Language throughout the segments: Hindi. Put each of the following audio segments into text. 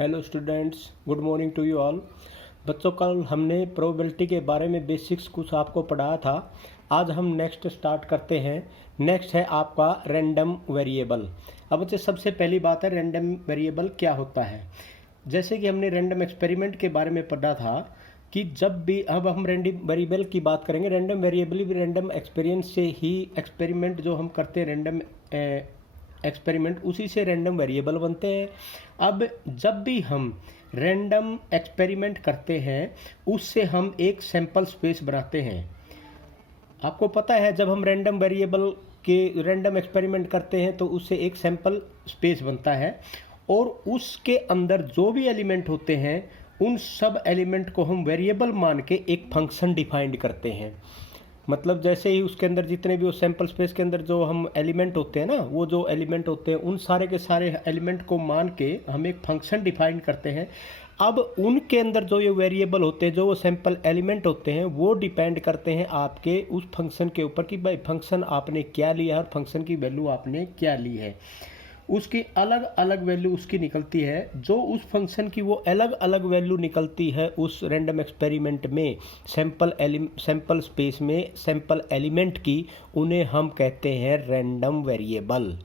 Hello students, good morning to you all. बच्चों, कल हमने प्रोबेबिलिटी के बारे में बेसिक्स कुछ आपको पढ़ाया था। आज हम नेक्स्ट स्टार्ट करते हैं। नेक्स्ट है आपका रैंडम वेरिएबल। अब बच्चे, सबसे पहली बात है रैंडम वेरिएबल क्या होता है। जैसे कि हमने रैंडम एक्सपेरिमेंट के बारे में पढ़ा था कि जब भी अब हम रैंडम वेरिएबल की बात करेंगे, रैंडम वेरिएबल भी रैंडम एक्सपीरियंस से ही एक्सपेरिमेंट जो हम करते हैं रैंडम एक्सपेरिमेंट, उसी से रैंडम वेरिएबल बनते हैं। अब जब भी हम रैंडम एक्सपेरिमेंट करते हैं उससे हम एक सैंपल स्पेस बनाते हैं। आपको पता है जब हम रैंडम वेरिएबल के रैंडम एक्सपेरिमेंट करते हैं तो उससे एक सैंपल स्पेस बनता है और उसके अंदर जो भी एलिमेंट होते हैं उन सब एलिमेंट को हम वेरिएबल मान के एक फंक्शन डिफाइंड करते हैं। मतलब जैसे ही उसके अंदर जितने भी वो सैंपल स्पेस के अंदर जो हम एलिमेंट होते हैं ना, वो जो एलिमेंट होते हैं उन सारे के सारे एलिमेंट को मान के हम एक फंक्शन डिफाइन करते हैं। अब उनके अंदर जो ये वेरिएबल होते हैं, जो वो सैंपल एलिमेंट होते हैं, वो डिपेंड करते हैं आपके उस फंक्शन के ऊपर कि भाई फंक्शन आपने क्या लिया है और फंक्शन की वैल्यू आपने क्या ली है। उसकी अलग अलग वैल्यू उसकी निकलती है। जो उस फंक्शन की वो अलग अलग वैल्यू निकलती है उस रैंडम एक्सपेरिमेंट में, सैंपल स्पेस में सैंपल एलिमेंट की, उन्हें हम कहते हैं रैंडम वेरिएबल।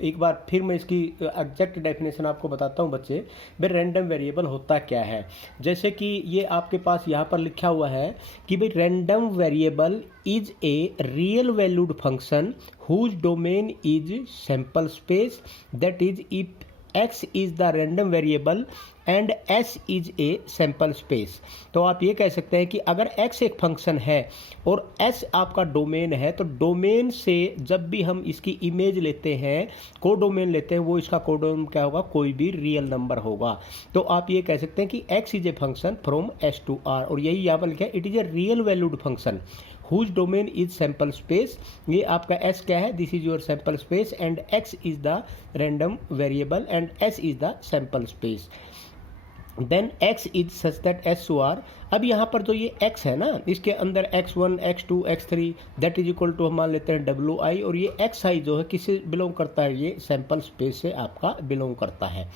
एक बार फिर मैं इसकी एग्जैक्ट डेफिनेशन आपको बताता हूँ बच्चे। भाई रैंडम वेरिएबल होता क्या है। जैसे कि ये आपके पास यहाँ पर लिखा हुआ है कि भाई random variable is a real valued function whose domain is sample space, that is if x is the random variable and s is a sample space। तो आप ये कह सकते हैं कि अगर x एक फंक्शन है और s आपका डोमेन है, तो डोमेन से जब भी हम इसकी इमेज लेते हैं, को डोमेन लेते हैं, वो इसका को डोमेन क्या होगा, कोई भी रियल नंबर होगा। तो आप ये कह सकते हैं कि x is a function from s to r, और यही यहाँ पर लिखा है it is a real valued function whose domain is sample space। ये आपका s क्या है, this is your sample space and x is the random variable and s is the sample space. Then x is such that s to r। अब यहाँ पर जो ये x है ना, इसके अंदर x1 x2 x3 that is equal to हम मान लेते हैं wi, और ये xi जो है किससे बिलोंग करता है, ये सैंपल स्पेस से आपका बिलोंग करता है।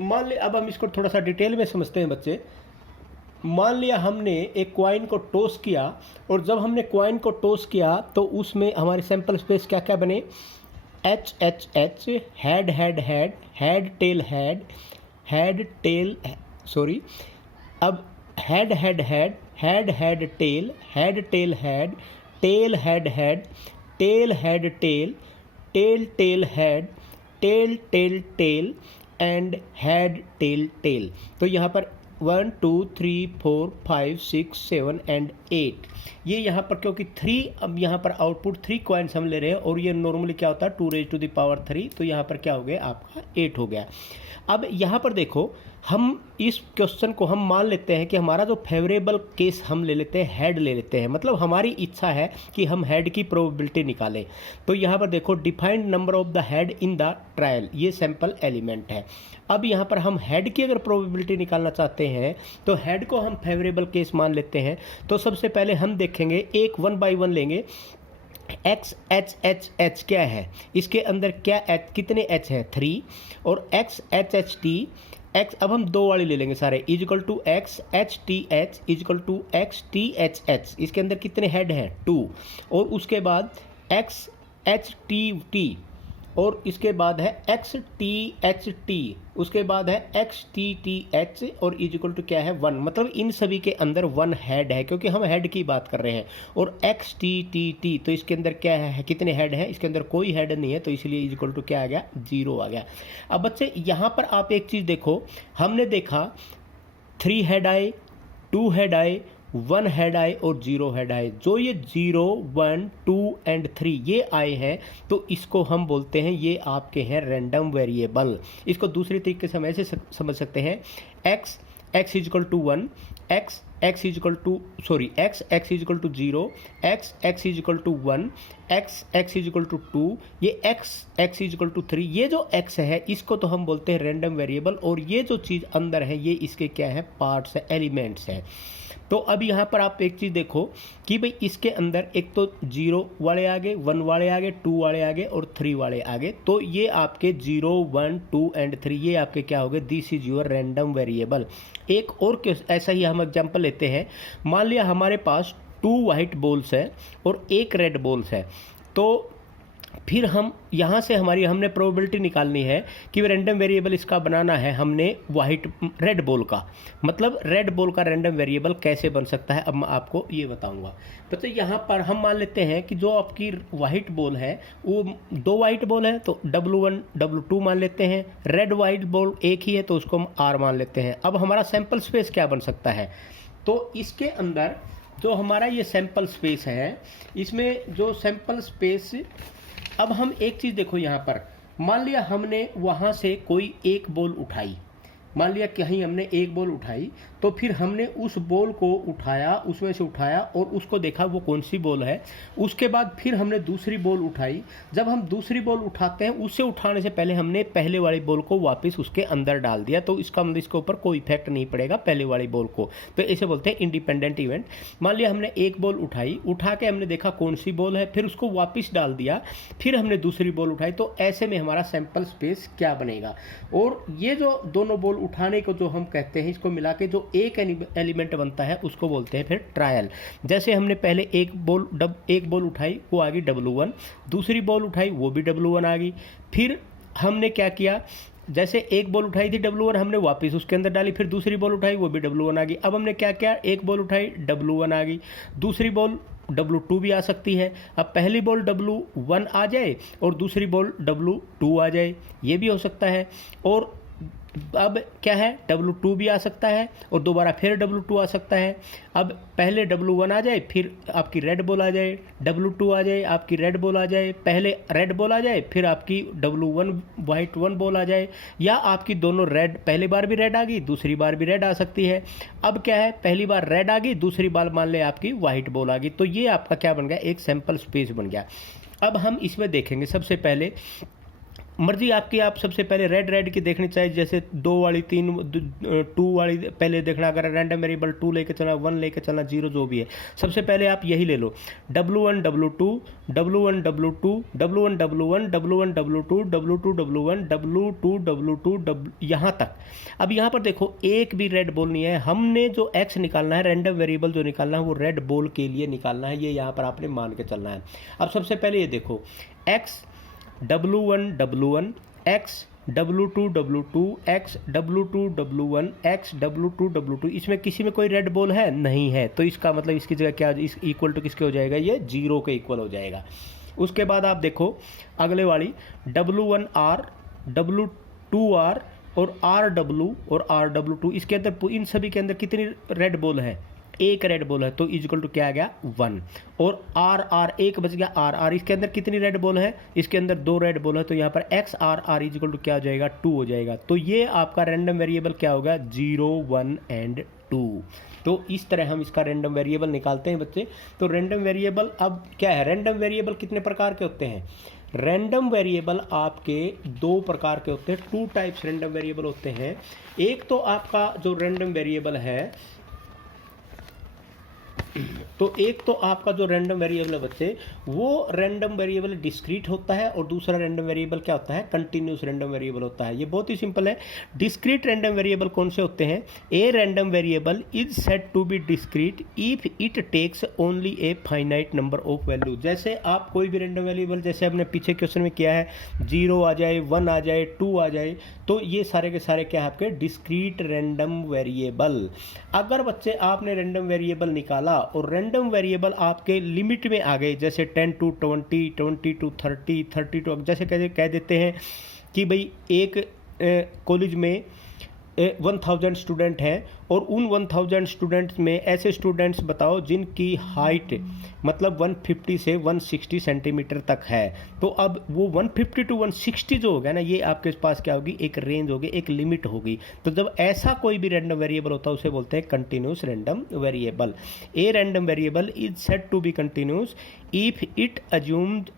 मान लिया, अब हम इसको थोड़ा सा डिटेल में समझते हैं बच्चे। मान लिया हमने एक कॉइन को टॉस किया, और जब हमने कॉइन को टॉस किया तो उसमें हमारे सैंपल स्पेस क्या क्या बने, H H H, head head head, head tail head, head tail sorry अब head head head, head head tail, head tail head, tail head head, tail head tail, tail tail head, tail tail tail and head tail tail. तो यहाँ पर 1 2 3 4 5 6 7 एंड 8, ये यहाँ पर क्योंकि 3, अब यहाँ पर आउटपुट 3 कॉइन्स हम ले रहे हैं, और ये नॉर्मली क्या होता है 2 raised to the power 3, तो यहाँ पर क्या हो गया आपका 8 हो गया। अब यहाँ पर देखो, हम इस क्वेश्चन को हम मान लेते हैं कि हमारा जो फेवरेबल केस हम ले लेते हैं, हेड ले लेते हैं, मतलब हमारी इच्छा है कि हम हेड की प्रोबेबिलिटी निकालें। तो यहाँ पर देखो, defined number of the head in the trial, ये सैंपल एलिमेंट है। अब यहाँ पर हम हेड की अगर प्रोबेबिलिटी निकालना चाहते हैं तो हेड को हम फेवरेबल केस मान लेते हैं। तो सबसे पहले हम देखेंगे, एक 1 by 1 लेंगे। एक्स एच एच एच क्या है, इसके अंदर क्या एच, कितने एच हैं 3, और X H H T X, अब हम 2 वाली ले लेंगे सारे, is equal to X H T H is equal to X T H H, इसके अंदर कितने हेड हैं 2, और उसके बाद एक्स एच टी टी, और इसके बाद है एक्स टी एच टी, उसके बाद है एक्स टी टी एच, और इज इक्वल टू क्या है 1। मतलब इन सभी के अंदर 1 हेड है, क्योंकि हम हेड की बात कर रहे हैं। और एक्स टी टी टी, तो इसके अंदर क्या है, कितने हेड हैं, इसके अंदर कोई हेड नहीं है, तो इसलिए इज इक्वल टू क्या आ गया, 0 आ गया। अब बच्चे यहाँ पर आप एक चीज़ देखो, हमने देखा 3 हेड आए, 2 हेड आए, 1 हेड आए और 0 हेड आए। जो ये 0 1 2 एंड 3 ये आए हैं, तो इसको हम बोलते हैं, ये आपके हैं रैंडम वेरिएबल। इसको दूसरे तरीके से हम ऐसे समझ सकते हैं, X is equal to 1, X X is equal to X is equal to 0, X is equal to 1, X is equal to 2, ये एक्स इज इक्वल टू 3, ये जो एक्स है इसको तो हम बोलते हैं रैंडम वेरिएबल, और ये जो चीज़ अंदर है ये इसके क्या है, पार्ट्स है, एलिमेंट्स है। तो अब यहाँ पर आप एक चीज़ देखो कि भाई इसके अंदर एक तो 0 वाले आगे, 1 वाले आगे, 2 वाले आगे और 3 वाले आगे। तो ये आपके 0, 1, 2 एंड 3 ये आपके क्या हो गए, this is your random variable. एक और ऐसा ही हम एग्जांपल लेते हैं। मान लिया हमारे पास 2 वाइट बॉल्स है और एक रेड बॉल्स है, तो फिर हम यहाँ से हमने प्रोबेबिलिटी निकालनी है कि रैंडम वेरिएबल इसका बनाना है हमने रेड बॉल का। मतलब रेड बॉल का रैंडम वेरिएबल कैसे बन सकता है अब मैं आपको ये बताऊंगा। तो यहाँ पर हम मान लेते हैं कि जो आपकी वाइट बॉल है वो 2 वाइट बॉल है तो W1 W2 मान लेते हैं। रेड वाइट बॉल एक ही है तो उसको हम R मान लेते हैं। अब हमारा सैंपल स्पेस क्या बन सकता है, तो इसके अंदर जो हमारा ये सैंपल स्पेस है, इसमें जो सैंपल स्पेस, अब हम एक चीज़ देखो यहाँ पर, मान लिया हमने वहाँ से कोई एक बॉल उठाई, मान लिया कहीं हमने एक बॉल उठाई, तो फिर हमने उस बॉल को उठाया, उसमें से उठाया और उसको देखा वो कौन सी बॉल है। उसके बाद फिर हमने दूसरी बॉल उठाई। जब हम दूसरी बॉल उठाते हैं, उससे उठाने से पहले हमने पहले वाली बॉल को वापस उसके अंदर डाल दिया, तो इसका मतलब इसके ऊपर कोई इफेक्ट नहीं पड़ेगा पहले वाली बॉल को। तो इसे बोलते हैं इंडिपेंडेंट इवेंट। मान लिया हमने एक बॉल उठाई, उठा के हमने देखा कौन सी बॉल है, फिर उसको वापस डाल दिया, फिर हमने दूसरी बॉल उठाई, तो ऐसे में हमारा सैंपल स्पेस क्या बनेगा। और ये जो दोनों बॉल उठाने को जो हम कहते हैं, इसको मिला के जो एक एलिमेंट बनता है उसको बोलते हैं फिर ट्रायल। जैसे हमने पहले एक बॉल उठाई, वो आ गई W1, दूसरी बॉल उठाई वो भी W1 आ गई। फिर हमने क्या किया, जैसे एक बॉल उठाई थी W1 हमने वापस उसके अंदर डाली, फिर दूसरी बॉल उठाई वो भी W1 आ गई। अब हमने क्या किया, एक बॉल उठाई W1 आ गई, दूसरी बॉल W2 भी आ सकती है। अब पहली बॉल W1 आ जाए और दूसरी बॉल W2 आ जाए, ये भी हो सकता है। और अब क्या है, W2 भी आ सकता है और दोबारा फिर W2 आ सकता है। अब पहले W1 आ जाए, फिर आपकी रेड बॉल आ जाए, W2 आ जाए, आपकी रेड बॉल आ जाए, पहले रेड बॉल आ जाए, फिर आपकी W1 वाइट 1 बॉल आ जाए, या आपकी दोनों रेड, पहली बार भी रेड आ गई, दूसरी बार भी रेड आ सकती है। अब क्या है, पहली बार रेड आ गई, दूसरी बार मान ले आपकी वाइट बॉल आ गई, तो ये आपका क्या बन गया, एक सैंपल स्पेस बन गया। अब हम इसमें देखेंगे सबसे पहले, मर्जी आपकी, आप सबसे पहले रेड की देखनी चाहिए, जैसे 2 वाली 2 वाली पहले देखना, अगर रैंडम वेरिएबल 2 लेके चलना, 1 लेके चलना, 0 जो भी है, सबसे पहले आप यही ले लो, W1 W2 W1 W2 W1 W1 W1 W2 W2 W1 W2 W2 यहाँ तक। अब यहाँ पर देखो एक भी रेड बॉल नहीं है, हमने जो x निकालना है, रैंडम वेरिएबल जो निकालना है वो रेड बॉल के लिए निकालना है, ये यहाँ पर आपने मान के चलना है। अब सबसे पहले ये देखो, x W1 W1 x W2 W2 x W2 W1 x W2 W2, इसमें किसी में कोई रेड बॉल है नहीं है, तो इसका मतलब इसकी जगह क्या, इस इक्वल टू किसके हो जाएगा, ये 0 के इक्वल हो जाएगा। उसके बाद आप देखो अगले वाली W1R W2R और RW और RW2, इसके अंदर इन सभी के अंदर कितनी रेड बॉल है, एक रेड बॉल है, तो इक्वल टू क्या आ गया 1। और R एक बच गया R, इसके अंदर कितनी रेड बॉल है, इसके अंदर 2 रेड बॉल है, तो यहाँ पर XR इक्वल टू क्या हो जाएगा 2 हो जाएगा। तो ये आपका रैंडम वेरिएबल क्या होगा 0 1 एंड 2। तो इस तरह हम इसका रैंडम वेरिएबल निकालते हैं बच्चे। तो रैंडम वेरिएबल अब क्या है, रैंडम वेरिएबल कितने प्रकार के होते हैं, रैंडम वेरिएबल आपके 2 प्रकार के होते हैं, 2 टाइप्स रैंडम वेरिएबल होते हैं। एक तो आपका जो रैंडम वेरिएबल है, तो एक तो आपका जो रैंडम वेरिएबल है बच्चे, वो रैंडम वेरिएबल डिस्क्रीट होता है, और दूसरा रैंडम वेरिएबल क्या होता है, कंटिन्यूस रैंडम वेरिएबल होता है। ये बहुत ही सिंपल है। डिस्क्रीट रैंडम वेरिएबल कौन से होते हैं, a random variable is said to be discrete if it takes only a finite number of value. जैसे आप कोई भी रैंडम वेरिएबल, जैसे हमने पीछे क्वेश्चन में किया है, 0 आ जाए, 1 आ जाए, 2 आ जाए, तो ये सारे के सारे क्या है आपके डिस्क्रीट रैंडम वेरिएबल। अगर बच्चे आपने रैंडम वेरिएबल निकाला और रैंडम वेरिएबल आपके लिमिट में आ गए, जैसे 10 to 20 20 to 30 30 to, जैसे कह देते हैं कि भाई एक कॉलेज में 1000 स्टूडेंट हैं और उन 1000 स्टूडेंट्स में ऐसे स्टूडेंट्स बताओ जिनकी हाइट मतलब 150 से 160 सेंटीमीटर तक है। तो अब वो 150 टू 160 जो होगा ना, ये आपके पास क्या होगी, एक रेंज होगी, एक लिमिट होगी। तो जब ऐसा कोई भी रैंडम वेरिएबल होता है उसे बोलते हैं continuous random variable. A random variable is said to be continuous if it assumed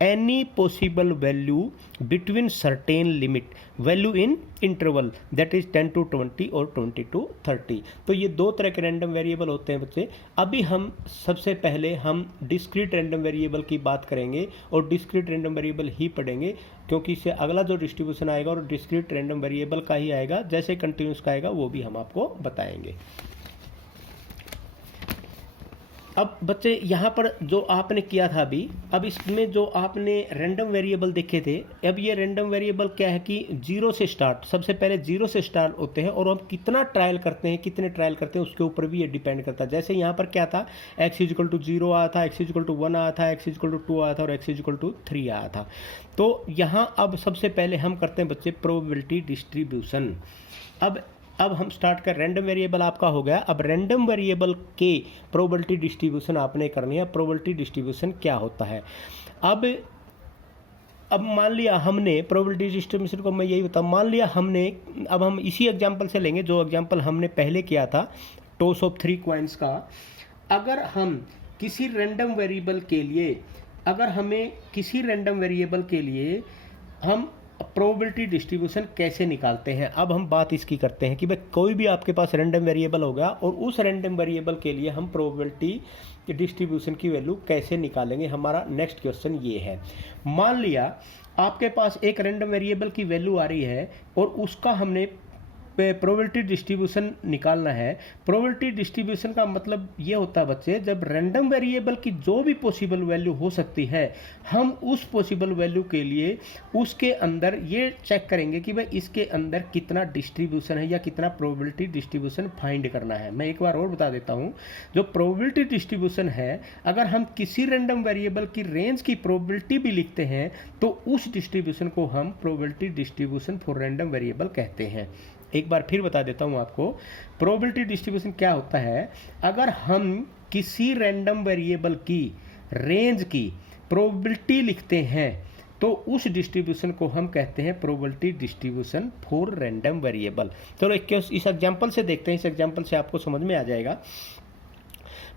any possible value between certain limit value in interval that is 10 to 20 और 20 to 30। तो ये दो तरह के रैंडम वेरिएबल होते हैं बच्चे। अभी हम सबसे पहले हम डिस्क्रीट रैंडम वेरिएबल की बात करेंगे और डिस्क्रीट रैंडम वेरिएबल ही पढ़ेंगे, क्योंकि इससे अगला जो डिस्ट्रीब्यूशन आएगा और डिस्क्रीट रैंडम वेरिएबल का ही आएगा, जैसे कंटिन्यूस का आएगा वो भी हम आपको बताएंगे। अब बच्चे यहाँ पर जो आपने किया था अभी, अब इसमें जो आपने रैंडम वेरिएबल देखे थे, अब ये रैंडम वेरिएबल क्या है कि जीरो से स्टार्ट, सबसे पहले जीरो से स्टार्ट होते हैं और हम कितना ट्रायल करते हैं, कितने ट्रायल करते हैं उसके ऊपर भी ये डिपेंड करता है। जैसे यहाँ पर क्या था, x=0 आया था, x=1 आया था, x=2 आया था और x=3 आया था। तो यहाँ अब सबसे पहले हम करते हैं बच्चे प्रोबेबिलिटी डिस्ट्रीब्यूशन। अब हम स्टार्ट कर, रैंडम वेरिएबल आपका हो गया। अब रैंडम वेरिएबल के प्रोबेबिलिटी डिस्ट्रीब्यूशन आपने करनी है। प्रोबेबिलिटी डिस्ट्रीब्यूशन क्या होता है? अब मान लिया हमने प्रोबेबिलिटी डिस्ट्रीब्यूशन को मैं यही बताऊँ, मान लिया हमने, अब हम इसी एग्जांपल से लेंगे जो एग्जांपल हमने पहले किया था टॉस ऑफ 3 कॉइन्स का। अगर हम किसी रैंडम वेरिएबल के लिए, अगर हमें किसी रैंडम वेरिएबल के लिए हम प्रोबेबिलिटी डिस्ट्रीब्यूशन कैसे निकालते हैं, अब हम बात इसकी करते हैं कि भाई कोई भी आपके पास रैंडम वेरिएबल होगा और उस रैंडम वेरिएबल के लिए हम प्रोबेबिलिटी डिस्ट्रीब्यूशन की वैल्यू कैसे निकालेंगे। हमारा नेक्स्ट क्वेश्चन ये है, मान लिया आपके पास एक रैंडम वेरिएबल की वैल्यू आ रही है और उसका हमने प्रोबेबिलिटी डिस्ट्रीब्यूशन निकालना है। प्रोबेबिलिटी डिस्ट्रीब्यूशन का मतलब ये होता है बच्चे, जब रैंडम वेरिएबल की जो भी पॉसिबल वैल्यू हो सकती है, हम उस पॉसिबल वैल्यू के लिए उसके अंदर ये चेक करेंगे कि भाई इसके अंदर कितना डिस्ट्रीब्यूशन है या कितना प्रोबेबिलिटी डिस्ट्रीब्यूशन फाइंड करना है। मैं एक बार और बता देता हूँ, जो प्रोबेबिलिटी डिस्ट्रीब्यूशन है, अगर हम किसी रैंडम वेरिएबल की रेंज की प्रोबेबिलिटी भी लिखते हैं तो उस डिस्ट्रीब्यूशन को हम probability distribution for random variable कहते हैं। एक बार फिर बता देता हूँ आपको, प्रोबेबिलिटी डिस्ट्रीब्यूशन क्या होता है। अगर हम किसी रैंडम वेरिएबल की रेंज की प्रोबेबिलिटी लिखते हैं तो उस डिस्ट्रीब्यूशन को हम कहते हैं probability distribution for random variable. चलो इस एग्जांपल से देखते हैं, इस एग्जांपल से आपको समझ में आ जाएगा।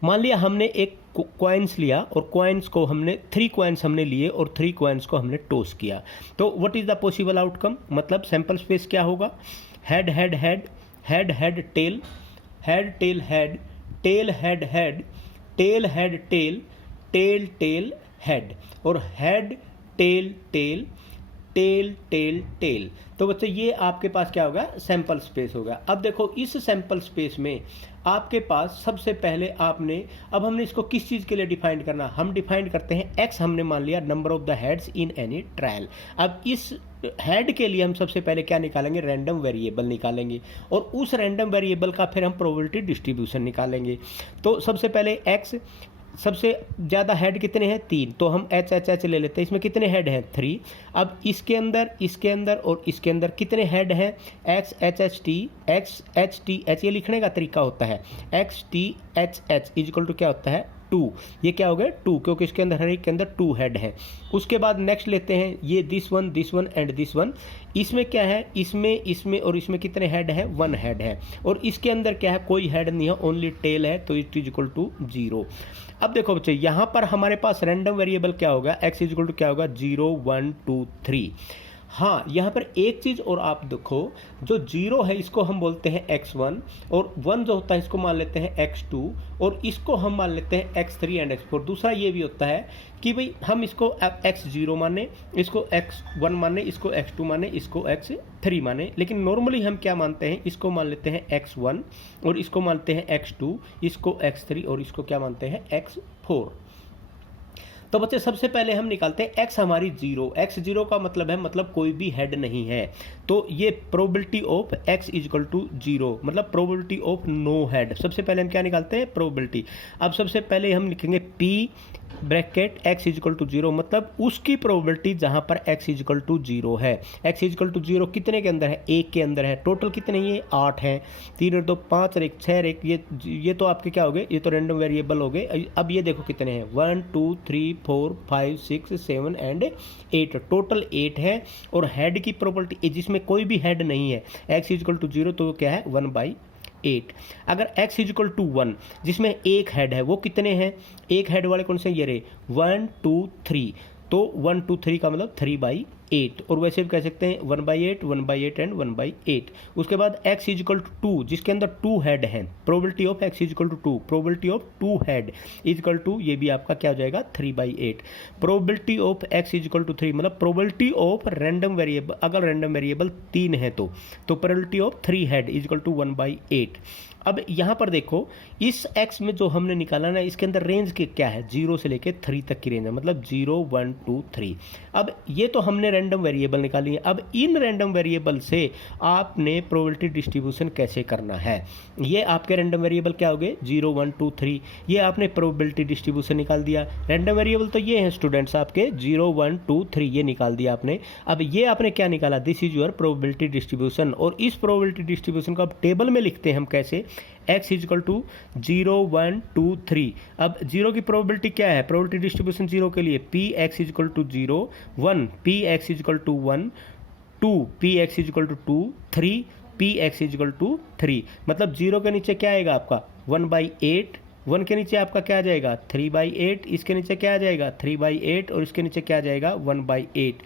मान लिया हमने एक कॉइन्स लिया और कॉइन्स को हमने 3 कॉइन्स हमने लिए और 3 कॉइन्स को हमने टॉस किया। तो what is the possible outcome, मतलब सैंपल स्पेस क्या होगा, head head head, head head tail, head tail head, tail head head, tail head tail, tail tail head और head tail tail, tail tail tail. तो बच्चे ये आपके पास क्या होगा, सैंपल स्पेस होगा। अब देखो इस सैंपल स्पेस में आपके पास सबसे पहले अब हमने इसको किस चीज़ के लिए डिफाइन करना, हम डिफाइन करते हैं एक्स, हमने मान लिया number of the heads in any trial. अब इस हेड के लिए हम सबसे पहले क्या निकालेंगे, रैंडम वेरिएबल निकालेंगे और उस रैंडम वेरिएबल का फिर हम प्रोबेबिलिटी डिस्ट्रीब्यूशन निकालेंगे। तो सबसे पहले एक्स, सबसे ज़्यादा हेड कितने हैं, 3, तो हम एच एच एच ले लेते हैं। इसमें कितने हेड हैं, 3। अब इसके अंदर और इसके अंदर कितने हेड हैं, X H H T, X H T H, ये लिखने का तरीका होता है X T H H equal to क्या होता है 2। ये क्या हो गया 2, क्योंकि इसके अंदर हर एक के अंदर 2 हेड हैं। उसके बाद नेक्स्ट लेते हैं ये this one and this one. इसमें क्या है, इसमें और इसमें कितने हेड हैं, 1 हेड है और इसके अंदर क्या है, कोई हेड नहीं है, ओनली टेल है, तो इट इज इक्वल टू 0। अब देखो बच्चे यहाँ पर हमारे पास रैंडम वेरिएबल क्या होगा, x इज इक्वल टू क्या होगा 0 1 2 3। हाँ, यहाँ पर एक चीज़ और आप देखो, जो 0 है इसको हम बोलते हैं x1 और 1 जो होता है इसको मान लेते हैं x2 और इसको हम मान लेते हैं x3 एंड x4। दूसरा ये भी होता है कि भाई हम इसको x0 माने, इसको x1 माने, इसको x2 माने, इसको x3 माने, लेकिन नॉर्मली हम क्या मानते हैं, इसको मान लेते हैं x1 और इसको मानते हैं x2, इसको x3 और इसको क्या मानते हैं x4। तो बच्चे सबसे पहले हम निकालते हैं x हमारी 0, x0 का मतलब है मतलब कोई भी हेड नहीं है, तो ये probability of x is equal to 0 मतलब प्रोबेबिलिटी ऑफ नो हेड। सबसे पहले हम क्या निकालते हैं, प्रोबेबिलिटी। अब सबसे पहले हम लिखेंगे p bracket x is equal to 0, मतलब उसकी प्रोबेबिलिटी जहां पर x इज इक्वल टू 0 है। x इज इक्वल टू 0 कितने के अंदर है? 1 के अंदर है। टोटल कितने ये 8 हैं, 3 और 2 5 और 1 6 और 1, ये तो आपके क्या हो गए? ये तो रैंडम वेरिएबल हो गए। अब ये देखो कितने हैं, 1 2 3 4 5 6 7 एंड 8, टोटल 8 है। और हेड की प्रोबेबिलिटी जिसमें कोई भी हेड नहीं है, x इज इक्वल टू 0, तो क्या है 1/8। अगर x इज इक्वल टू 1 जिसमें एक हेड है, वो कितने हैं? एक हेड वाले कौन से? ये रहे 1 2 3, तो 1 2 3 का मतलब 3/8। और वैसे भी कह सकते हैं 1/8 1/8 एंड 1/8। उसके बाद x इज इक्वल टू 2 जिसके अंदर 2 हेड हैं, probability of x is equal to 2, probability of 2 head is equal to, ये भी आपका क्या हो जाएगा? 3/8। Probability of x is equal to 3, मतलब प्रोबेबिलिटी ऑफ रैंडम वेरिएबल, अगर रैंडम वेरिएबल 3 है तो probability of 3 head is equal to 1/8। अब यहाँ पर देखो, इस x में जो हमने निकाला ना, इसके अंदर रेंज के क्या है? 0 से लेके 3 तक की रेंज है, मतलब 0 1 2 3। अब ये तो हमने रैंडम वेरिएबल निकाली है। अब इन रैंडम वेरिएबल से आपने प्रोबेबिलिटी डिस्ट्रीब्यूशन कैसे करना है? ये आपके रैंडम वेरिएबल क्या हो गए? 0 1 2 3, ये आपने प्रोबेबिलिटी डिस्ट्रीब्यूशन निकाल दिया। रैंडम वेरिएबल तो ये हैं स्टूडेंट्स आपके 0 1 2 3, ये निकाल दिया आपने। अब ये आपने क्या निकाला? This is your probability distribution. और इस प्रोबेबिलिटी डिस्ट्रीब्यूशन को अब टेबल में लिखते हैं हम कैसे? x is equal to 0 1 2 3। अब 0 की प्रोबेबिलिटी क्या है? प्रोबेबिलिटी डिस्ट्रीब्यूशन 0 के लिए p x is equal to 0, 1 p x is equal to 1, 2 p x is equal to 2, 3 p x is equal to 3। मतलब 0 के नीचे क्या आएगा आपका? 1/8, 1 के नीचे आपका क्या आ जाएगा? 3/8, इसके नीचे क्या आ जाएगा? 3/8, और इसके नीचे क्या आ जाएगा? 1/8।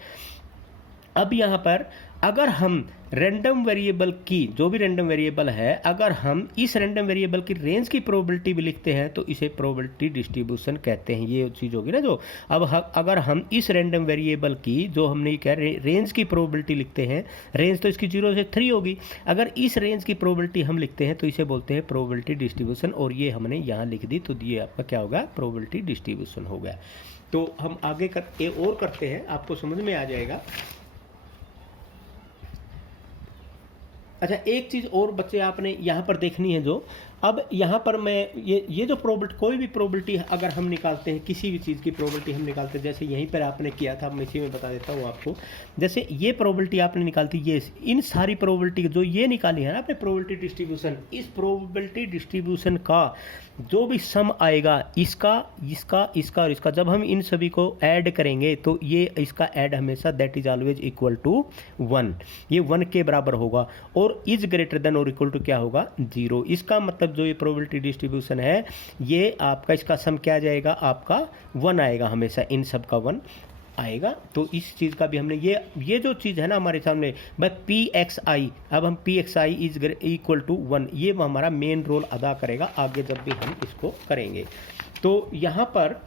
अब यहाँ पर अगर हम रैंडम वेरिएबल की, जो भी रैंडम वेरिएबल है, अगर हम इस रैंडम वेरिएबल की रेंज की प्रोबेबिलिटी भी लिखते हैं तो इसे प्रोबेबिलिटी डिस्ट्रीब्यूशन कहते हैं। ये चीज़ होगी ना जो, अब अगर हम इस रैंडम वेरिएबल की, जो हमने क्या रेंज की प्रोबेबिलिटी लिखते हैं, रेंज तो इसकी 0 से 3 होगी, अगर इस रेंज की प्रोबेबिलिटी हम लिखते हैं तो इसे बोलते हैं प्रोबेबिलिटी डिस्ट्रीब्यूशन। और ये हमने यहाँ लिख दी, तो ये आपका क्या होगा? प्रोबेबिलिटी डिस्ट्रीब्यूशन हो गया। तो हम आगे करते हैं, आपको समझ में आ जाएगा। अच्छा, एक चीज़ और बच्चे आपने यहाँ पर देखनी है, जो अब यहाँ पर मैं ये जो प्रोबेबिलिटी, कोई भी प्रोबेबिलिटी अगर हम निकालते हैं, किसी भी चीज़ की प्रोबेबिलिटी हम निकालते हैं, जैसे यहीं पर आपने किया था, मैं इसी में बता देता हूँ आपको। जैसे ये प्रोबेबिलिटी आपने निकालती, ये इन सारी प्रोबेबिलिटी जो ये निकाली है ना आपने प्रोबेबिलिटी डिस्ट्रीब्यूशन, इस प्रोबेबिलिटी डिस्ट्रीब्यूशन का जो भी सम आएगा, इसका इसका इसका और इसका, जब हम इन सभी को ऐड करेंगे तो ये इसका ऐड हमेशा that is always equal to 1, ये 1 के बराबर होगा। और इज ग्रेटर देन और इक्वल टू क्या होगा? 0। इसका मतलब जो ये प्रोबेबिलिटी डिस्ट्रीब्यूशन है, ये आपका इसका सम क्या आ जाएगा? आपका 1 आएगा, हमेशा इन सब का 1 आएगा। तो इस चीज़ का भी हमने ये जो चीज़ है ना हमारे सामने, भाई PXI, अब हम PXI इज इक्वल टू 1, ये हमारा मेन रोल अदा करेगा आगे जब भी हम इसको करेंगे। तो यहाँ पर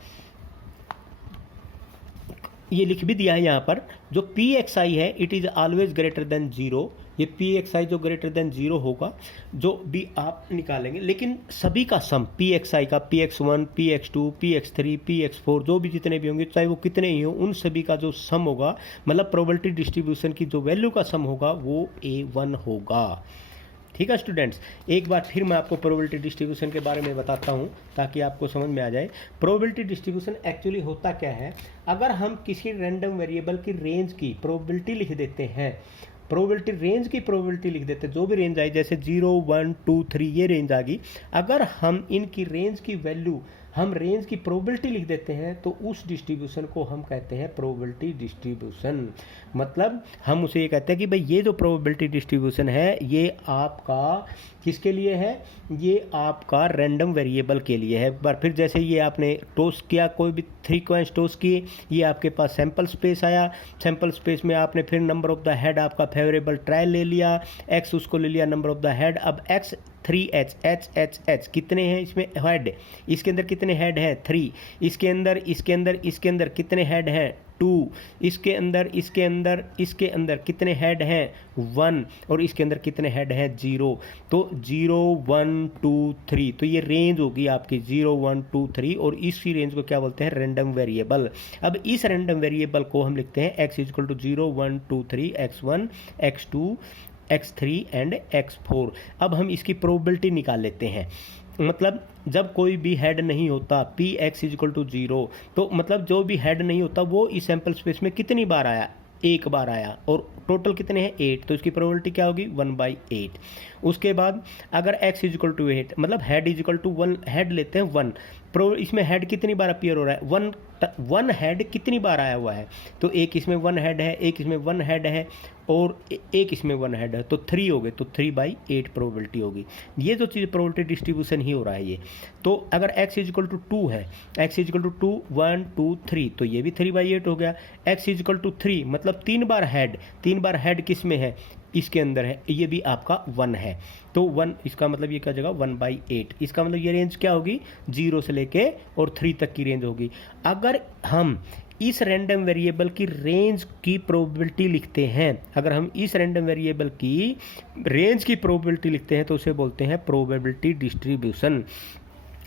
ये लिख भी दिया है यहाँ पर, जो PXI है it is always greater than 0। ये PXI जो ग्रेटर देन 0 होगा, जो भी आप निकालेंगे, लेकिन सभी का सम PXI का, PX1 PX2 PX3 PX4 जो भी जितने भी होंगे, चाहे वो कितने ही हो, उन सभी का जो सम होगा, मतलब प्रोबेबिलिटी डिस्ट्रीब्यूशन की जो वैल्यू का सम होगा, वो A1 होगा। ठीक है स्टूडेंट्स, एक बार फिर मैं आपको प्रोबेबिलिटी डिस्ट्रीब्यूशन के बारे में बताता हूं ताकि आपको समझ में आ जाए। प्रोबेबिलिटी डिस्ट्रीब्यूशन एक्चुअली होता क्या है? अगर हम किसी रैंडम वेरिएबल की रेंज की प्रोबेबिलिटी लिख देते हैं, प्रोबेबिलिटी रेंज की प्रोबेबिलिटी लिख देते हैं, जो भी रेंज आई, जैसे 0 1 2 3 ये रेंज आ गई, अगर हम इनकी रेंज की वैल्यू, हम रेंज की प्रोबेबिलिटी लिख देते हैं, तो उस डिस्ट्रीब्यूशन को हम कहते हैं प्रोबेबिलिटी डिस्ट्रीब्यूशन। मतलब हम उसे ये कहते हैं कि भाई ये जो प्रोबेबिलिटी डिस्ट्रीब्यूशन है, ये आपका किसके लिए है? ये आपका रैंडम वेरिएबल के लिए है। एक बार फिर, जैसे ये आपने टॉस किया, कोई भी 3 कॉइन्स टॉस किए, ये आपके पास सैंपल स्पेस आया, सैंपल स्पेस में आपने फिर नंबर ऑफ द हेड आपका फेवरेबल ट्रायल ले लिया, x उसको ले लिया नंबर ऑफ द हेड। अब x 3h h h h कितने हैं इसमें हेड? इसके अंदर कितने हेड हैं? 3। इसके अंदर कितने हेड हैं? 2। इसके अंदर कितने हेड हैं? 1। और इसके अंदर कितने हेड हैं? 0। तो 0 1 2 3, तो ये रेंज होगी आपकी 0 1 2 3, और इसी रेंज को क्या बोलते हैं? Random variable. अब इस रैंडम वेरिएबल को हम लिखते हैं x equal to 0 1 2 3 x1 x2 x3 and x4। अब हम इसकी प्रोबेबिलिटी निकाल लेते हैं। मतलब जब कोई भी हेड नहीं होता P X is equal to 0, तो मतलब जो भी हेड नहीं होता वो इस सैंपल स्पेस में कितनी बार आया, एक बार आया, और टोटल कितने हैं 8, तो इसकी प्रोबेबिलिटी क्या होगी 1/8। उसके बाद अगर x इज इक्वल टू 8 मतलब head is equal to 1, head लेते हैं 1, इसमें हेड कितनी बार अपीयर हो रहा है, वन हेड कितनी बार आया हुआ है, तो एक इसमें 1 हेड है, एक इसमें 1 हेड है, और एक इसमें 1 हेड है, तो 3 हो गए, तो 3/8 प्रोबेबिलिटी होगी। ये जो चीज़ प्रोबेबिलिटी डिस्ट्रीब्यूशन ही हो रहा है ये। तो अगर x इज इक्वल टू 2 है, x इज इक्वल टू 2 1 2 3, तो ये भी 3/8 हो गया। x इज इक्वल टू 3 मतलब 3 बार हेड किस में है, इसके अंदर है, ये भी आपका 1 है, तो 1 इसका मतलब ये क्या जगह 1/8, इसका मतलब ये रेंज क्या होगी 0 से लेके और 3 तक की रेंज होगी। अगर हम इस रैंडम वेरिएबल की रेंज की प्रोबेबिलिटी लिखते हैं, अगर हम इस रैंडम वेरिएबल की रेंज की प्रोबेबिलिटी लिखते हैं तो उसे बोलते हैं प्रोबेबिलिटी डिस्ट्रीब्यूशन।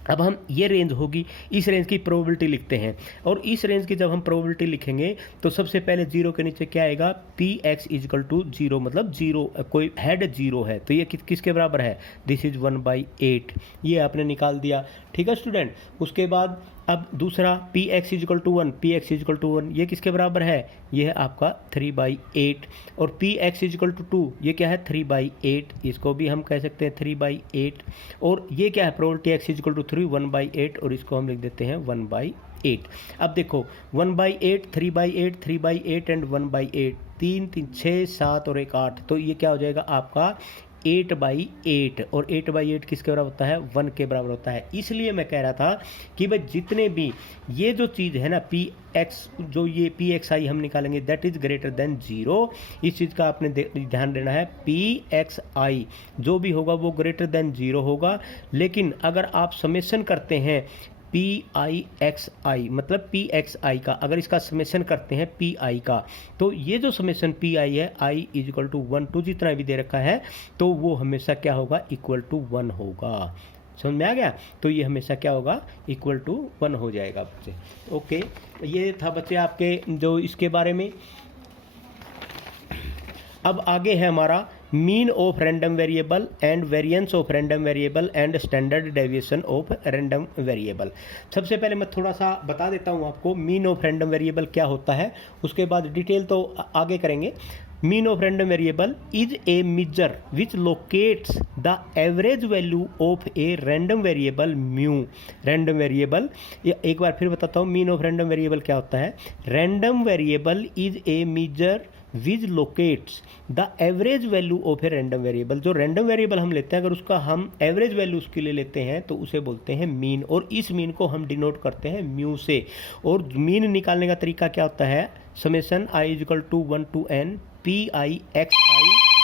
अब हम ये रेंज होगी, इस रेंज की प्रोबेबिलिटी लिखते हैं, और इस रेंज की जब हम प्रोबेबिलिटी लिखेंगे तो सबसे पहले 0 के नीचे क्या आएगा, P X is equal to 0 मतलब 0, कोई हेड 0 है, तो ये किसके बराबर है, दिस इज 1/8, ये आपने निकाल दिया। ठीक है स्टूडेंट। उसके बाद अब दूसरा P X is equal to 1, P X is equal to 1 ये किसके बराबर है, ये है आपका 3/8, और P X is equal to 2 ये क्या है 3/8, इसको भी हम कह सकते हैं 3/8, और ये क्या है probability X is equal to 3 1/8, और इसको हम लिख देते हैं 1/8। अब देखो 1/8 3/8 3/8 एंड 1/8, 3 3 6 7 और 1 8, तो ये क्या हो जाएगा आपका 8/8, और 8/8 किसके बराबर होता है 1 के बराबर होता है। इसलिए मैं कह रहा था कि भाई जितने भी ये जो चीज़ है ना पी एक्स, जो ये पी एक्स आई हम निकालेंगे दैट इज ग्रेटर देन 0, इस चीज़ का आपने ध्यान देना है, पी एक्स आई जो भी होगा वो ग्रेटर देन 0 होगा। लेकिन अगर आप समेशन करते हैं पी आई एक्स आई मतलब पी एक्स आई का, अगर इसका समेशन करते हैं पी आई का, तो ये जो समेशन पी आई है आई इज इक्वल टू 1 2 जितना भी दे रखा है, तो वो हमेशा क्या होगा इक्वल टू 1 होगा। समझ में आ गया, तो ये हमेशा क्या होगा इक्वल टू 1 हो जाएगा बच्चे। ओके, ये था बच्चे आपके जो इसके बारे में। अब आगे है हमारा mean of random variable and variance of random variable and standard deviation of random variable. सबसे पहले मैं थोड़ा सा बता देता हूँ आपको मीन ऑफ रैंडम वेरिएबल क्या होता है, उसके बाद डिटेल तो आगे करेंगे। Mean of random variable is a major which locates the average value of A random variable mu. Random variable, एक बार फिर बताता हूँ मीन ऑफ रैंडम वेरिएबल क्या होता है। Random variable is a major which locates the average value of A random variable. जो रैंडम वेरिएबल हम लेते हैं अगर उसका हम एवरेज वैल्यू उसके लिए लेते हैं तो उसे बोलते हैं मीन, और इस मीन को हम डिनोट करते हैं म्यू से। और मीन निकालने का तरीका क्या होता है, summation I is equal to 1 to n P I X I